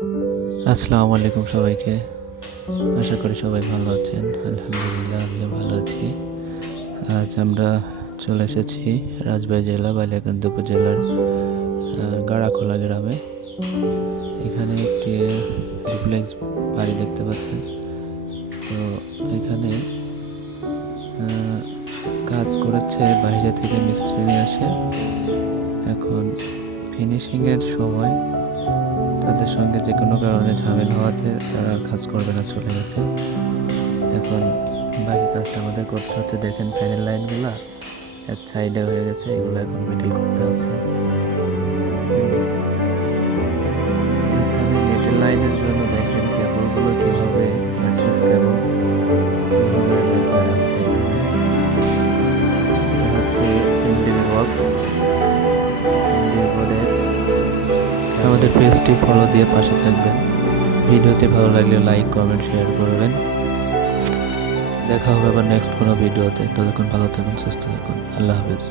আসসালামু আলাইকুম সবাইকে। আশা করি সবাই ভালো আছেন। আলহামদুলিল্লাহ আমিও ভালো আছি। আজ আমরা চলে এসেছি রাজবাড়ী জেলা বালিয়াকান্দি উপজেলার গাড়াখোলা গ্রামে। এখানে একটি ডুপ্লেক্স বাড়ি দেখতে পাচ্ছেন। তো এখানে কাজ করেছে বাইরে থেকে মিস্ত্রি নিয়ে আসে। এখন ফিনিশিংয়ের সময় তাদের সঙ্গে যে কোনো কারণে ঝামেলা হওয়াতে তারা কাজ করবে না, চলে গেছে। এখন বাকি কাজটা আমাদের করতে হচ্ছে। দেখেন ফ্যানের লাইনগুলো এক সাইডে হয়ে গেছে, এগুলো এখন মিডল করতে হচ্ছে। এখানে নেটের লাইনের জন্য দেখেন কেবলগুলো কীভাবে অ্যাড্রেস কেবল কীভাবে বের করে রাখছে। এখানে এটা হচ্ছে এমডিবি বক্স। এমডিবি বোর্ডের আমাদের পেজটি ফলো দিয়ে পাশে থাকবেন। ভিডিওতে ভালো লাগলে লাইক কমেন্ট শেয়ার করবেন। দেখা হবে আবার নেক্সট কোনো ভিডিওতে। ততক্ষণ ভালো থাকুন, সুস্থ থাকুন। আল্লাহ হাফেজ।